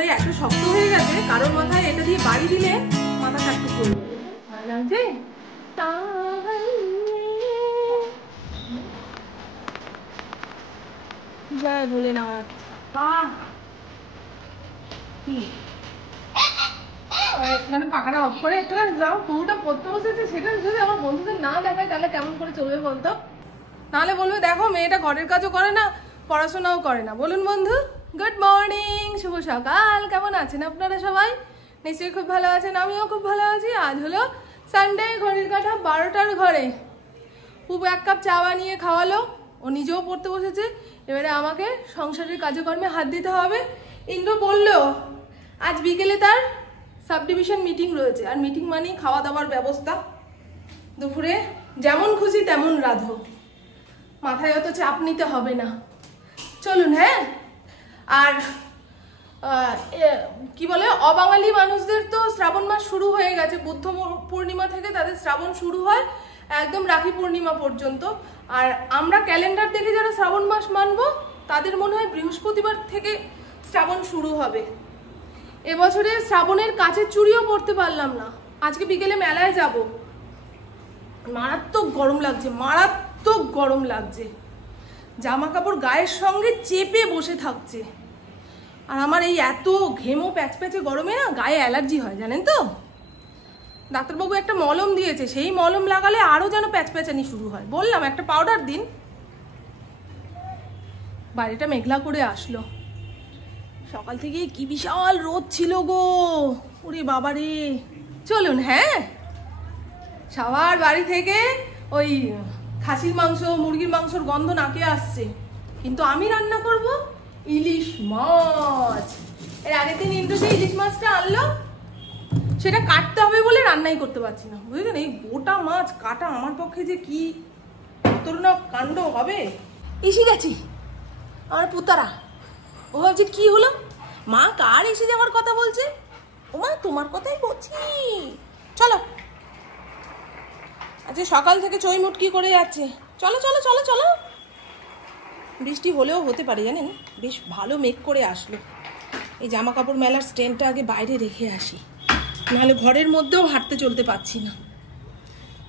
হয়ে এত শক্ত হয়ে গেছে, কারোর মাথায় এটা দিয়ে বাড়ি দিলে মাথা চাট্টু করবে। লাগছে জয় ভোলেনাথ। মানে পাখাটা অফ করে একটু যাও, পুরোটা পড়তে বসেছে, সেখানে যদি আমার বন্ধুদের না দেখায় তাহলে কেমন করে চলবে বলতো? নাহলে বলবে দেখো মেয়েটা ঘরের কাজও করে না, পড়াশোনাও করে না। বলুন বন্ধু, গুড মর্নিং, শুভ সকাল। কেমন আছেন আপনারা সবাই? নিশ্চয়ই খুব ভালো আছেন, আমিও খুব ভালো আছি। আজ হলো সানডে, ঘড়ির কাঁটা 12টার ঘরে। পুপু 1 কাপ চা বানিয়ে খাওয়ালো, ও নিজেও পড়তে বসেছে। এবারে আমাকে সংসারের কাজকর্মে হাত দিতে হবে। ইন্দ্র বললো আজ বিকেলে তার সাব ডিভিশন মিটিং রয়েছে, আর মিটিং মানেই খাওয়া দাওয়ার ব্যবস্থা। দুপুরে যেমন খুশি তেমন রাঁধো, মাথায় অত চাপ নিতে হবে না। চলুন। হ্যাঁ, আর কি বলে, অবাঙালি মানুষদের তো শ্রাবণ মাস শুরু হয়ে গেছে। বুদ্ধ পূর্ণিমা থেকে তাদের শ্রাবণ শুরু হয় একদম রাখি পূর্ণিমা পর্যন্ত। আর আমরা ক্যালেন্ডার দেখে যারা শ্রাবণ মাস মানবো তাদের মনে হয় বৃহস্পতিবার থেকে শ্রাবণ শুরু হবে। এবছরে শ্রাবণের কাছের চুড়িও পরতে পারলাম না। আজকে বিকেলে মেলায় যাব। মারাত্মক গরম লাগছে, মারাত্মক গরম লাগছে। জামা কাপড় গায়ের সঙ্গে চেপে বসে থাকছে। আর আমার এই এত ঘেমো প্যাচপ্যাচে গরমে না গায়ে অ্যালার্জি হয়, জানেন তো। ডাক্তারবাবু একটা মলম দিয়েছে, সেই মলম লাগালে আরো যেন প্যাচপ্যাচানি শুরু হয়। বললাম একটা পাউডার দিন। বাড়িটা মেঘলা করে আসলো। সকাল থেকে কি বিশাল রোদ ছিল গো, ওরে বাবারে। চলুন। হ্যাঁ, সবার বাড়ি থেকে ওই খাসির মাংস, মুরগির মাংসর গন্ধ নাকে আসছে, কিন্তু আমি রান্না করব ইলিশ মাছ। এর আগের দিন ইন্দ্র সেই ইলিশ মাছটা আনলো, সেটা কাটতে হবে বলে রান্নাই করতে পারছি না, বুঝলেন। এই গোটা মাছ কাটা আমার পক্ষে যে কি খতরনাক কাণ্ড হবে। এসে গেছি আমার পুতারা। ও ভাবছে কি হলো, মা কার এসে যাওয়ার কথা বলছে? ও মা, তোমার কথাই বলছি। চলো, আচ্ছা সকাল থেকে চৈমুটকি করে যাচ্ছে। চলো চলো চলো চলো। বৃষ্টি হলেও হতে পারে জানেন, বেশ ভালো মেঘ করে আসলো। এই জামা কাপড় মেলার স্ট্যান্ডটা আগে বাইরে রেখে আসি, নাহলে ঘরের মধ্যেও হাঁটতে চলতে পারছি না।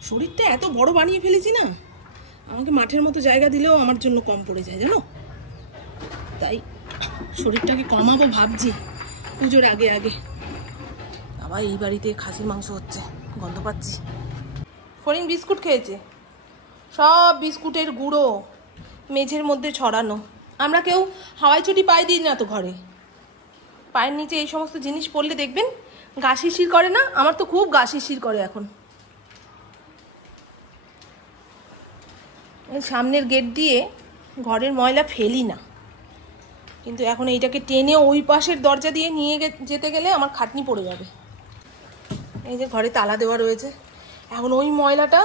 শরীরটা এত বড় বানিয়ে ফেলেছি না, আমাকে মাঠের মতো জায়গা দিলেও আমার জন্য কম পড়ে যায় জানো। তাই শরীরটাকে কমাবো ভাবছি পুজোর আগে আগে। আবার এই বাড়িতে খাসির মাংস হচ্ছে, গন্ধ পাচ্ছি। ফরিন বিস্কুট খেয়েছে, সব বিস্কুটের গুঁড়ো মেঝের মধ্যে ছড়ানো। আমরা কেউ হাওয়াই চটি পায়ে দিই না তো ঘরে। পায়ের নিচে এই সমস্ত জিনিস পড়লে দেখবেন গা শিরশির করে না? আমার তো খুব গা শিরশির করে এখন। এই সামনের গেট দিয়ে ঘরের ময়লা ফেলি না, কিন্তু এখন এইটাকে টেনে ওই পাশের দরজা দিয়ে নিয়ে যেতে গেলে আমার খাটনি পড়ে যাবে। এই যে ঘরে তালা দেওয়া রয়েছে, এখন ওই ময়লাটা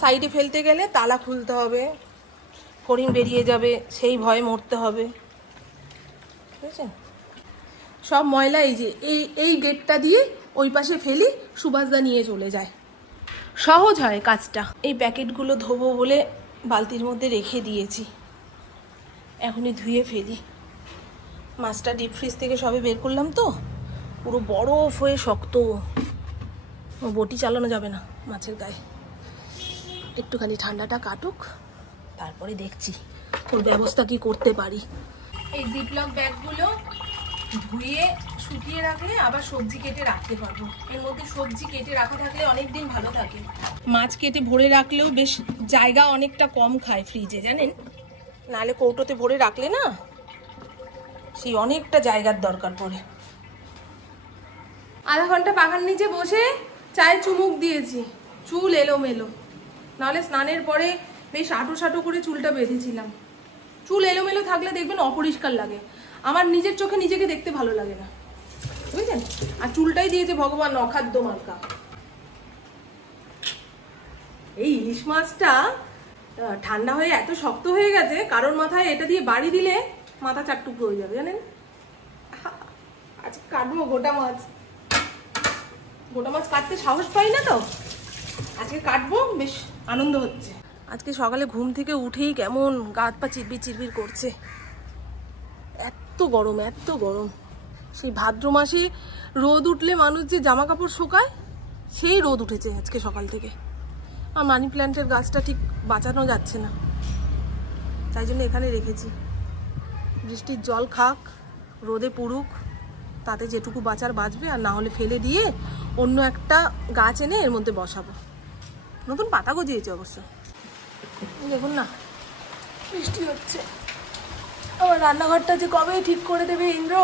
সাইডে ফেলতে গেলে তালা খুলতে হবে, ফড়িং বেরিয়ে যাবে, সেই ভয়ে মরতে হবে, বুঝেছেন। সব ময়লা এই যে এই গেটটা দিয়ে ওই পাশে ফেলি, সুভাষদা নিয়ে চলে যায়, সহজ হয় কাজটা। এই প্যাকেটগুলো ধোবো বলে বালতির মধ্যে রেখে দিয়েছি, এখনই ধুয়ে ফেলি। মাছটা ডিপ ফ্রিজ থেকে সবে বের করলাম তো, পুরো বরফ হয়ে শক্ত, বটি চালানো যাবে না মাছের গায়ে। একটুখানি ঠান্ডাটা কাটুক, তারপরে দেখছি ওর ব্যবস্থা কি করতে পারি। এই জিপলক ব্যাগগুলো ধুয়ে শুকিয়ে রাখলে আবার সবজি কেটে রাখতে পারবো। এর মধ্যে সবজি কেটে রাখা থাকলে অনেকদিন ভালো থাকে। মাছ কেটে ভরে রাখলেও বেশ জায়গা অনেকটা কম খায় ফ্রিজে, জানেন। নাহলে কৌটোতে ভরে রাখলে না সেই অনেকটা জায়গার দরকার পড়ে। আধা ঘন্টা পাখার নিচে বসে চায়ে চুমুক দিয়েছি, চুল এলোমেলো। নাহলে স্নানের পরে বেশ আঁটো সাঁটো করে চুলটা বেঁধেছিলাম। চুল এলোমেলো থাকলে দেখবেন অপরিষ্কার লাগে, আমার নিজের চোখে নিজেকে দেখতে ভালো লাগে না, বুঝলেন। আর চুলটাই দিয়েছে ভগবান অখাদ্য মার্কা। এই ইলিশ মাছটা ঠান্ডা হয়ে এত শক্ত হয়ে গেছে, কারোর মাথায় এটা দিয়ে বাড়ি দিলে মাথা চারটুকরো হয়ে যাবে, জানেন। আজকে কাটবো গোটা মাছ। গোটা মাছ কাটতে সাহস পাই না তো, আজকে কাটবো, বেশ আনন্দ হচ্ছে। আজকে সকালে ঘুম থেকে উঠেই কেমন গা হাত পা চিরবির চিরবির করছে, এত গরম এত গরম। সেই ভাদ্র মাসে রোদ উঠলে মানুষ যে জামা কাপড় শুকায় সেই রোদ উঠেছে আজকে সকাল থেকে। আর মানি প্ল্যান্টের গাছটা ঠিক বাঁচানো যাচ্ছে না, তাই জন্য এখানে রেখেছি। বৃষ্টির জল খাক, রোদে পুড়ুক, তাতে যেটুকু বাঁচার বাঁচবে, আর না হলে ফেলে দিয়ে অন্য একটা গাছ এনে এর মধ্যে বসাবো। নতুন পাতা গজিয়েছে অবশ্য। দেখুন না বৃষ্টি হচ্ছে। আমার রান্নাঘরটা যে কবে ঠিক করে দেবে ইন্দ্র।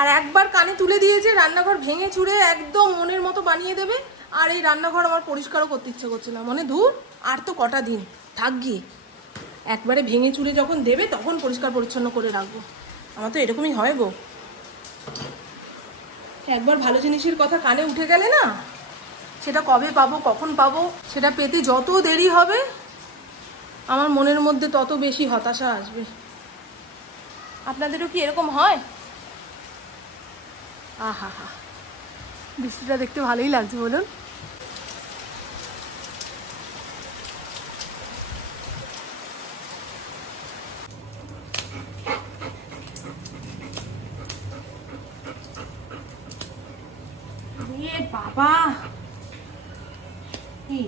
আর একবার কানে তুলে দিয়েছে রান্নাঘর ভেঙে চুড়ে একদম মনের মতো বানিয়ে দেবে, আর এই রান্নাঘর আমার পরিষ্কারও করতে ইচ্ছে করছে না। মানে ধুর, আর তো কটা দিন থাক গিয়ে, একবারে ভেঙে চুড়ে যখন দেবে তখন পরিষ্কার পরিচ্ছন্ন করে রাখবো। আমার তো এরকমই হয় গো, একবার ভালো জিনিসের কথা কানে উঠে গেলে না, সেটা কবে পাবো কখন পাবো সেটা পেতে যত দেরি হবে আমার মনের মধ্যে তত বেশি হতাশা আসবে। আপনাদেরও কি এরকম হয়? আহা হা, বৃষ্টিটা দেখতে ভালোই লাগছে বলুন। বাবা কি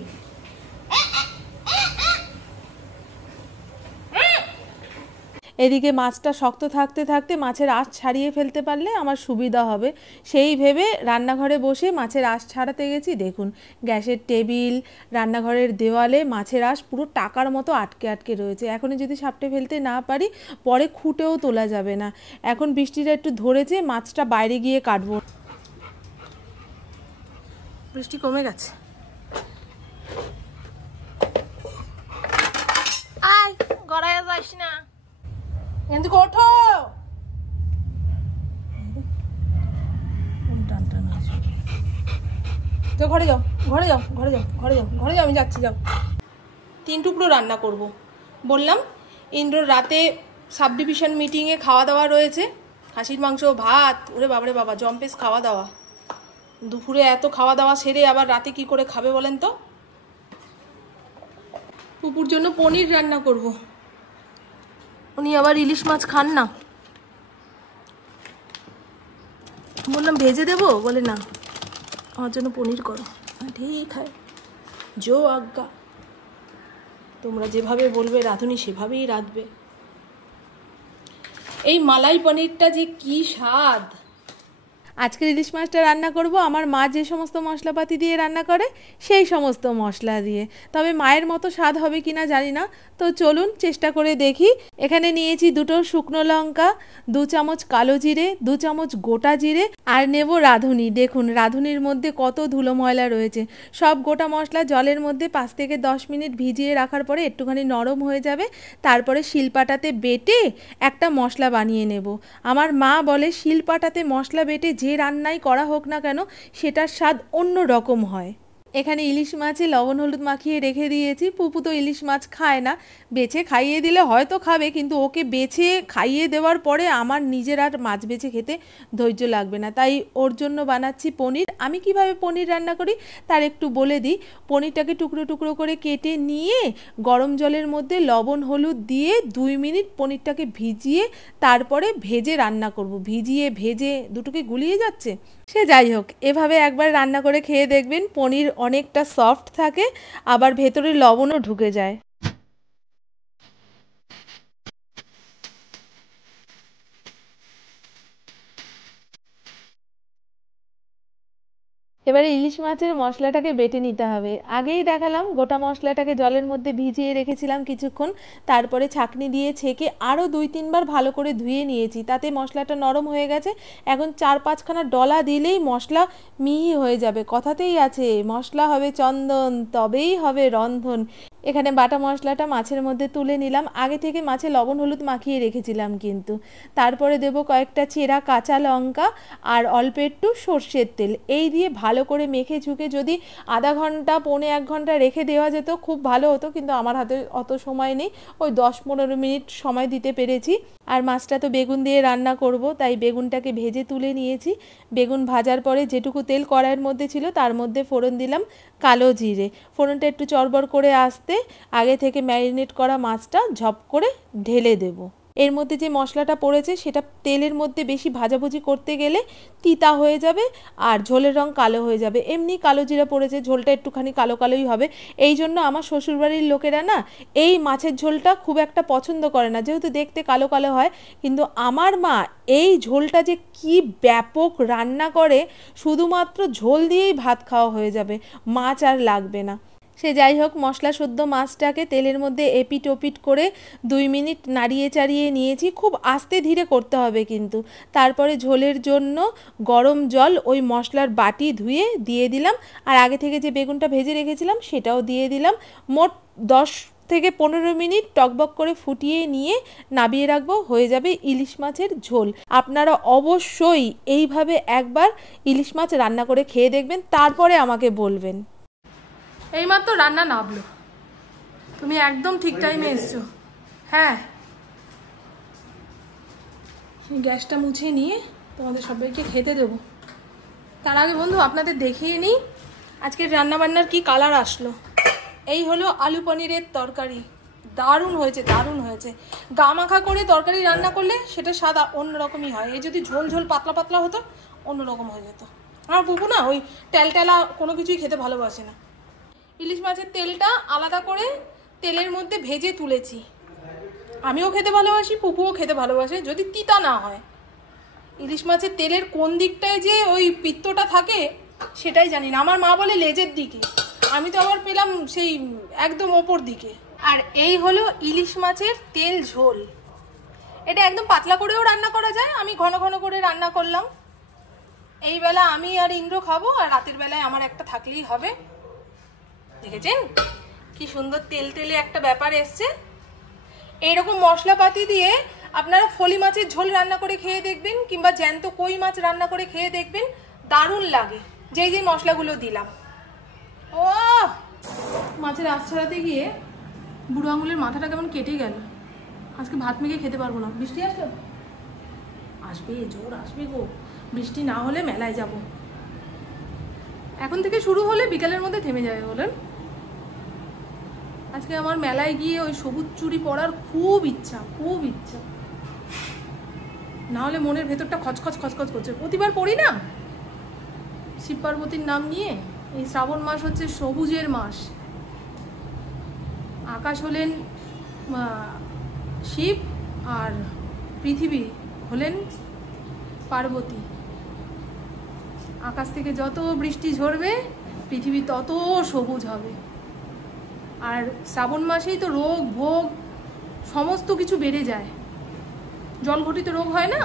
এদিকে মাছটা শক্ত থাকতে থাকতে মাছের আঁশ ছাড়িয়ে ফেলতে পারলে আমার সুবিধা হবে, সেই ভেবে রান্নাঘরে বসে মাছের আঁশ ছাড়াতে গেছি। দেখুন গ্যাসের টেবিল, রান্নাঘরের দেওয়ালে মাছের আঁশ পুরো টাকার মতো আটকে আটকে রয়েছে। এখনই যদি সাপটে ফেলতে না পারি পরে খুঁটেও তোলা যাবে না। এখন বৃষ্টিটা একটু ধরেছে, মাছটা বাইরে গিয়ে কাটবো। বৃষ্টি কমে গেছে। আয় গড়ায় যাস না, কিন্তু ওঠো। তো ঘরে যাও, ঘরে যাও, ঘরে যাও, ঘরে যাও, ঘরে যাও, আমি যাচ্ছি, যাও। 3 টুকরো রান্না করব। বললাম ইন্দ্রর রাতে সাব ডিভিশন মিটিংয়ে খাওয়া দাওয়া রয়েছে, খাসির মাংস, ভাত, ওরে বাবারে বাবা, জম্পেস খাওয়া দাওয়া। দুপুরে এত খাওয়া দাওয়া সেরে আবার রাতে কি করে খাবে বলেন তো? পুপুর জন্য পনির রান্না করব। উনি আবার ইলিশ মাছ খান না। বললাম ভেজে দেবো, বলে না, আমার জন্য পনির করো। ঠিক আছে, জো আজ্ঞা, তোমরা যেভাবে বলবে রাঁধুনি সেভাবেই রাঁধবে। এই মালাই পনিরটা যে কি স্বাদ। আজকে ইলিশ মাছটা রান্না করব আমার মা যে সমস্ত মশলাপাতি দিয়ে রান্না করে সেই সমস্ত মশলা দিয়ে, তবে মায়ের মতো স্বাদ হবে কিনা জানি না। তো চলুন চেষ্টা করে দেখি। এখানে নিয়েছি 2টো শুকনো লঙ্কা, 2 চামচ কালো জিরে, 2 চামচ গোটা জিরে, আর নেব রাঁধুনি। দেখুন রাঁধুনির মধ্যে কত ধুলো ময়লা রয়েছে। সব গোটা মশলা জলের মধ্যে 5 থেকে 10 মিনিট ভিজিয়ে রাখার পরে একটুখানি নরম হয়ে যাবে, তারপরে শিলপাটাতে বেটে একটা মশলা বানিয়ে নেব। আমার মা বলে শিলপাটাতে মশলা বেটে যে রান্নাই করা হোক না কেন সেটার স্বাদ অন্য রকম হয়। এখানে ইলিশ মাছে লবণ হলুদ মাখিয়ে রেখে দিয়েছি। পুপু তো ইলিশ মাছ খায় না, বেছে খাইয়ে দিলে হয়তো খাবে, কিন্তু ওকে বেছে খাইয়ে দেওয়ার পরে আমার নিজের আর মাছ বেছে খেতে ধৈর্য লাগবে না, তাই ওর জন্য বানাচ্ছি পনির। আমি কিভাবে পনির রান্না করি তার একটু বলে দিই। পনিরটাকে টুকরো টুকরো করে কেটে নিয়ে গরম জলের মধ্যে লবণ হলুদ দিয়ে 2 মিনিট পনিরটাকে ভিজিয়ে তারপরে ভেজে রান্না করব। ভিজিয়ে ভেজে দুটোকে গুলিয়ে যাচ্ছে, সে যাই হোক, এভাবে একবার রান্না করে খেয়ে দেখবেন। পনির অনেকটা সফট থাকে, আবার ভেতরে লবণও ঢুকে যায়। এবারে ইলিশ মাছের মশলাটাকে বেটে নিতে হবে। আগেই দেখালাম গোটা মশলাটাকে জলের মধ্যে ভিজিয়ে রেখেছিলাম কিছুক্ষণ, তারপরে ছাঁকনি দিয়ে ছেঁকে আরও 2-3 বার ভালো করে ধুয়ে নিয়েছি, তাতে মশলাটা নরম হয়ে গেছে। এখন 4-5খানা ডলা দিলেই মশলা মিহি হয়ে যাবে। কথাতেই আছে মশলা হবে চন্দন তবেই হবে রন্ধন। এখানে বাটা মশলাটা মাছের মধ্যে তুলে নিলাম। আগে থেকে মাছে লবণ হলুদ মাখিয়ে রেখেছিলাম কিন্তু। তারপরে দেব কয়েকটা চেরা কাঁচা লঙ্কা আর অল্প একটু সর্ষের তেল। এই দিয়ে ভালো করে মেখে ঝুঁকে যদি আধা ঘন্টা 1.25 ঘন্টা রেখে দেওয়া যেত খুব ভালো হতো, কিন্তু আমার হাতে অত সময় নেই, ওই 10-15 মিনিট সময় দিতে পেরেছি। আর মাছটা তো বেগুন দিয়ে রান্না করব, তাই বেগুনটাকে ভেজে তুলে নিয়েছি। বেগুন ভাজার পরে যেটুকু তেল কড়াইয়ের মধ্যে ছিল তার মধ্যে ফোড়ন দিলাম কালো জিরে। ফোড়নটা একটু চড়বড় করে আসতে আগে থেকে ম্যারিনেট করা মাছটা ঝপ করে ঢেলে দেব। এর মধ্যে যে মশলাটা পড়েছে সেটা তেলের মধ্যে বেশি ভাজাভুজি করতে গেলে তিতা হয়ে যাবে আর ঝোলের রং কালো হয়ে যাবে। এমনি কালো জিরা পড়েছে, ঝোলটা একটুখানি কালো কালোই হবে। এই জন্য আমার শ্বশুরবাড়ির লোকেরা না এই মাছের ঝোলটা খুব একটা পছন্দ করে না, যেহেতু দেখতে কালো কালো হয়। কিন্তু আমার মা এই ঝোলটা যে কি ব্যাপক রান্না করে, শুধুমাত্র ঝোল দিয়েই ভাত খাওয়া হয়ে যাবে, মাছ আর লাগবে না। সে যাই হোক, মশলা সদ্য মাছটাকে তেলের মধ্যে এপিট ওপিট করে 2 মিনিট নাড়িয়ে চাড়িয়ে নিয়েছি। খুব আস্তে ধীরে করতে হবে কিন্তু। তারপরে ঝোলের জন্য গরম জল ওই মশলার বাটি ধুয়ে দিয়ে দিলাম, আর আগে থেকে যে বেগুনটা ভেজে রেখেছিলাম সেটাও দিয়ে দিলাম। মোট 10 থেকে 15 মিনিট টকবক করে ফুটিয়ে নিয়ে নাবিয়ে রাখবো, হয়ে যাবে ইলিশ মাছের ঝোল। আপনারা অবশ্যই এইভাবে একবার ইলিশ মাছ রান্না করে খেয়ে দেখবেন, তারপরে আমাকে বলবেন। এইমাত্র রান্না নামলো, তুমি একদম ঠিক টাইমে এসছো। হ্যাঁ, গ্যাসটা মুছে নিয়ে তোমাদের সবাইকে খেতে দেবো। তার আগে বন্ধু আপনাদের দেখিয়ে নিই আজকের রান্নাবান্নার কি কালার আসলো। এই হলো আলু পনিরের তরকারি, দারুণ হয়েছে, দারুণ হয়েছে। গা মাখা করে তরকারি রান্না করলে সেটা স্বাদ অন্যরকমই হয়। এই যদি ঝোল ঝোল পাতলা পাতলা হতো অন্যরকম হয়ে যেত। আমার বুবু না ওই টেলটেলা কোনো কিছুই খেতে ভালোবাসে না। ইলিশ মাছের তেলটা আলাদা করে তেলের মধ্যে ভেজে তুলেছি। আমিও খেতে ভালোবাসি, পুপুও খেতে ভালোবাসে, যদি তিতা না হয়। ইলিশ মাছের তেলের কোন দিকটায় যে ওই পিত্তটা থাকে সেটাই জানি না। আমার মা বলে লেজের দিকে, আমি তো আবার পেলাম সেই একদম ওপর দিকে। আর এই হলো ইলিশ মাছের তেল ঝোল। এটা একদম পাতলা করেও রান্না করা যায়, আমি ঘন ঘন করে রান্না করলাম। এই বেলা আমি আর ইন্দ্র খাবো, আর রাতের বেলায় আমার একটা থাকলেই হবে। দেখেছেন কি সুন্দর তেল তেলে একটা ব্যাপার এসছে। এইরকম মশলাপাতি দিয়ে আপনারা ফলি মাছের ঝোল রান্না করে খেয়ে দেখবেন, কিংবা জ্যান্ত কই মাছ রান্না করে খেয়ে দেখবেন, দারুণ লাগে যেই যেই মশলাগুলো দিলাম। ও মাছের আঁশ ছাড়াতে গিয়ে বুড়ো আঙুলের মাথাটা কেমন কেটে গেল। আজকে ভাত মেখে খেতে পারবো না। বৃষ্টি আসলো, আসবে, জোর আসবে গো। বৃষ্টি না হলে মেলায় যাব। এখন থেকে শুরু হলে বিকালের মধ্যে থেমে যাবে বলেন। আজকে আমার মেলায় গিয়ে ওই সবুজ চুড়ি পরার খুব ইচ্ছা, খুব ইচ্ছা। না হলে মনের ভেতরটা খচখচ খচখচ করছে। প্রতিবার পড়ি না শিব পার্বতীর নাম নিয়ে। এই শ্রাবণ মাস হচ্ছে সবুজের মাস। আকাশ হলেন শিব আর পৃথিবী হলেন পার্বতী। আকাশ থেকে যত বৃষ্টি ঝরবে পৃথিবী তত সবুজ হবে। আর শ্রাবণ মাসেই তো রোগ ভোগ সমস্ত কিছু বেড়ে যায়, জলঘটিত রোগ হয় না।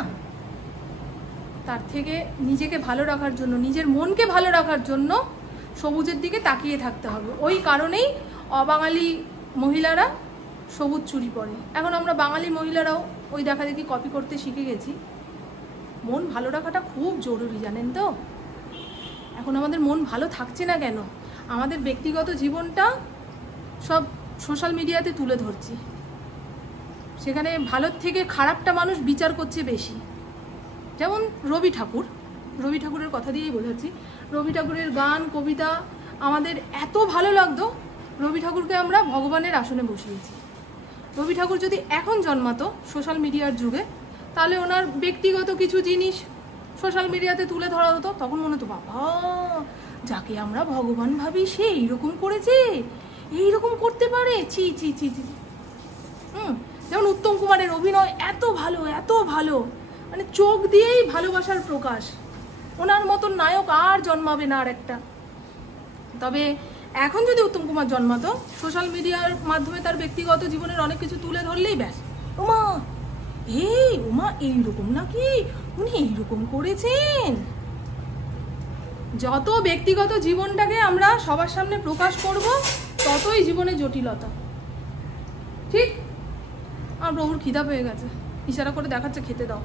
তার থেকে নিজেকে ভালো রাখার জন্য, নিজের মনকে ভালো রাখার জন্য সবুজের দিকে তাকিয়ে থাকতে হবে। ওই কারণেই অবাঙালি মহিলারা সবুজ চুড়ি পরে। এখন আমরা বাঙালি মহিলারাও ওই দেখা দেখি কপি করতে শিখে গেছি। মন ভালো রাখাটা খুব জরুরি, জানেন তো। এখন আমাদের মন ভালো থাকছে না কেন? আমাদের ব্যক্তিগত জীবনটা সব সোশ্যাল মিডিয়াতে তুলে ধরছি, সেখানে ভালোর থেকে খারাপটা মানুষ বিচার করছে বেশি। যেমন রবি ঠাকুরের কথা দিয়েই বোঝাচ্ছি। রবি ঠাকুরের গান কবিতা আমাদের এত ভালো লাগতো, রবি ঠাকুরকে আমরা ভগবানের আসনে বসিয়েছি। রবি ঠাকুর যদি এখন জন্মাতো সোশ্যাল মিডিয়ার যুগে, তাহলে ওনার ব্যক্তিগত কিছু জিনিস সোশ্যাল মিডিয়াতে তুলে ধরা হতো। তখন মনে হতো, বাবা, যাকে আমরা ভগবান ভাবি সে এইরকম করেছে, এইরকম করতে পারে, ছি ছি ছি ছি। যেমন উত্তম কুমারের অভিনয় এত ভালো, এত ভালো, মানে চোখ দিয়েই ভালোবাসার প্রকাশ। ওনার মতন নায়ক আর জন্মাবে না আর একটা। তবে এখন যদি উত্তম কুমার জন্মাতো, সোশ্যাল মিডিয়ার মাধ্যমে তার ব্যক্তিগত জীবনের অনেক কিছু তুলে ধরলেই ব্যাস, ওমা এইরকম নাকি, উনি এইরকম করেছেন। যত ব্যক্তিগত জীবনটাকে আমরা সবার সামনে প্রকাশ করব, ততই জীবনে জটিলতা। ঠিক? আমার প্রভুর খিদা পেয়ে গেছে, ইশারা করে দেখাচ্ছে খেতে দাও।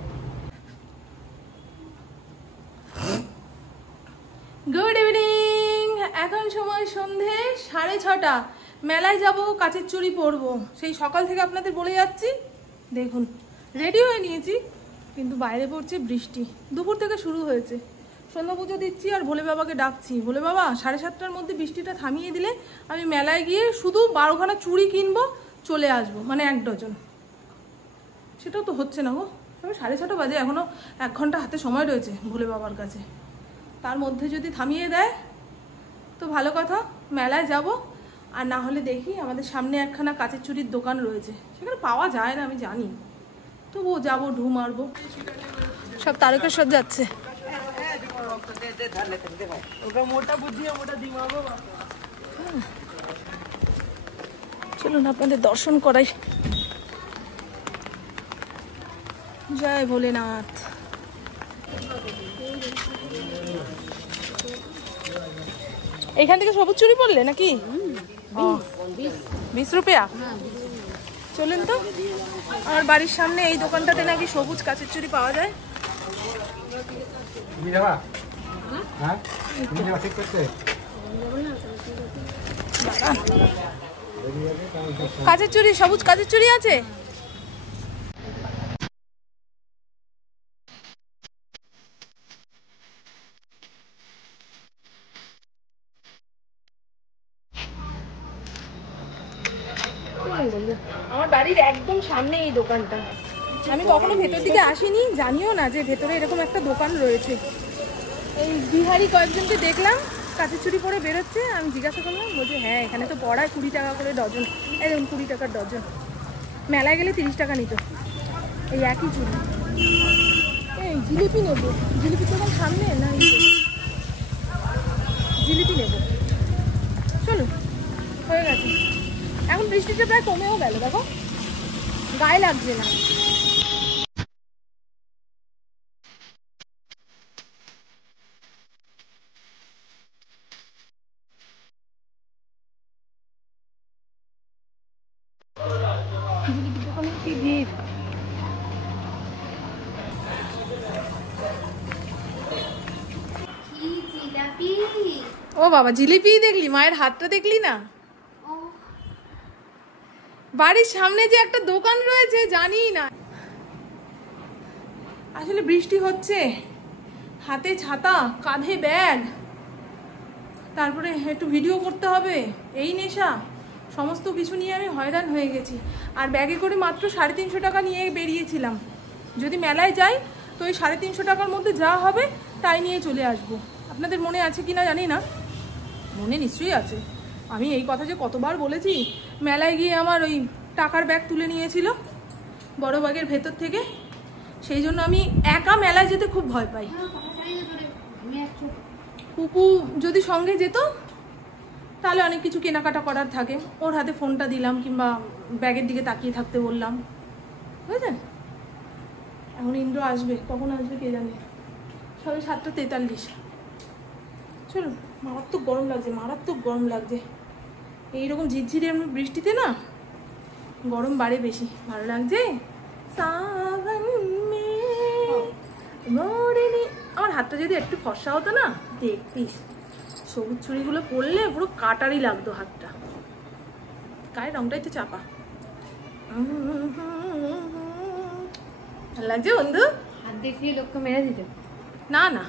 Good evening. এখন সময় সন্ধে 6:30। মেলায় যাব, কাচের চুড়ি পরবো। সেই সকাল থেকে আপনাদের বলে যাচ্ছি। দেখুন রেডি হয়ে নিয়েছি, কিন্তু বাইরে পড়ছে বৃষ্টি। দুপুর থেকে শুরু হয়েছে। সন্ধ্যা পুজো দিচ্ছি আর ভোলে বাবাকে ডাকছি, ভোলে বাবা 7:30টার মধ্যে বৃষ্টিটা থামিয়ে দিলে আমি মেলায় গিয়ে শুধু 12খানা চুড়ি কিনবো, চলে আসবো, মানে 1 ডজন। সেটাও তো হচ্ছে না গো। তবে 6:30 বাজে, এখনও 1 ঘন্টা হাতে সময় রয়েছে ভোলে বাবার কাছে। তার মধ্যে যদি থামিয়ে দেয় তো ভালো কথা, মেলায় যাব। আর না হলে দেখি আমাদের সামনে একখানা কাচের চুড়ির দোকান রয়েছে, সেখানে পাওয়া যায় না আমি জানি, তবুও যাবো, ঢু মারবো। সব তারকেশ্বর যাচ্ছে। চলুন আপনাদের দর্শন করাই। জয় ভোলেনাথ। এখান থেকে সবুজ চুরি পড়লে নাকি? 20 রুপিয়া। চলুন তো, আমার বাড়ির সামনে এই দোকানটাতে নাকি সবুজ কাচের চুড়ি পাওয়া যায়। কাচের চুড়ি, সবুজ কাচের চুড়ি আছে? আমার বাড়ির একদম সামনে এই দোকানটা। আমি কখনো ভেতর দিকে আসিনি, জানিও না যে ভেতরে এরকম একটা দোকান রয়েছে। এই বিহারি কয়েকজনকে দেখলাম কাচের চুড়ি পরে বেরোচ্ছে, আমি জিজ্ঞাসা করলাম, বলছে হ্যাঁ এখানে তো পড়ায় 20 টাকা করে ডজন। একদম 20 টাকার ডজন। মেলায় গেলে 30 টাকা নিত এই একই চুড়ি। এই জিলিপি নেব, জিলিপি দোকান সামনে না, জিলিপি নেব। চলুন, হয়ে গেছে। এখন বৃষ্টিটা প্রায় কমেও গেল, দেখো গায়ে লাগছে না। কি ভিড়। ও বাবা, জিলিপি দেখলি? মায়ের হাতটা দেখলি না? বাড়ির সামনে যে একটা দোকান রয়েছে জানি না। আসলে বৃষ্টি হচ্ছে, হাতে ছাতা, কাঁধে ব্যাগ, তারপরে একটু ভিডিও করতে হবে, এই নেশা, সমস্ত কিছু নিয়ে আমি হয়রান হয়ে গেছি। আর ব্যাগে করে মাত্র 350 টাকা নিয়ে বেরিয়েছিলাম। যদি মেলায় যাই তো এই 350 টাকার মধ্যে যা হবে তাই নিয়ে চলে আসবো। আপনাদের মনে আছে কি না জানি না, মনে নিশ্চয়ই আছে। আমি এই কথা যে কতবার বলেছি। মেলায় গিয়ে আমার ওই টাকার ব্যাগ তুলে নিয়েছিল বড় ব্যাগের ভেতর থেকে, সেই জন্য আমি একা মেলায় যেতে খুব ভয় পাই। পুপু যদি সঙ্গে যেত তাহলে অনেক কিছু কেনাকাটা করার থাকে, ওর হাতে ফোনটা দিলাম কিংবা ব্যাগের দিকে তাকিয়ে থাকতে বললাম, বুঝলেন? এখন ইন্দ্র আসবে, কখন আসবে কে জানে, সবে 7:43। চলুন, মারাত্মক গরম লাগছে, মারাত্মক গরম লাগছে। এইরকম ঝিরঝিরে বৃষ্টিতে না গরম বাড়ে বেশি। ভালো লাগছে। আমার হাতটা যদি একটু ফর্সা হতো না, দেখতিস সবুজ চুড়িগুলো পরলে পুরো কাটারই লাগতো হাতটা। গায়ের রংটাই তো চাপা। ভালো লাগছে বন্ধু? হাত দেখিয়ে লোককে মেরে দিতে না না,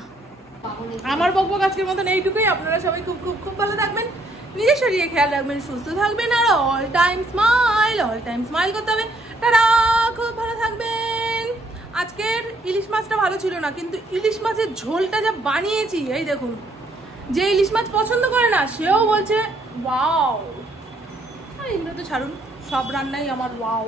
আমার বকবক আজকের মতন এইটুকুই। আপনারা সবাই খুব খুব খুব ভালো থাকবেন, নিজের শরীরে খেয়াল রাখবেন, সুস্থ থাকবেন, আর অল টাইম স্মাইল করতে হবে। তারা খুব ভালো থাকবেন। আজকের ইলিশ মাছটা ভালো ছিল না, কিন্তু ইলিশ মাছের ঝোলটা যা বানিয়েছি, এই দেখুন, যে ইলিশ মাছ পছন্দ করে না সেও বলছে ওয়াও। আর ইন্দ্র তো ছাড়ুন, সব রান্নাই আমার ওয়াও।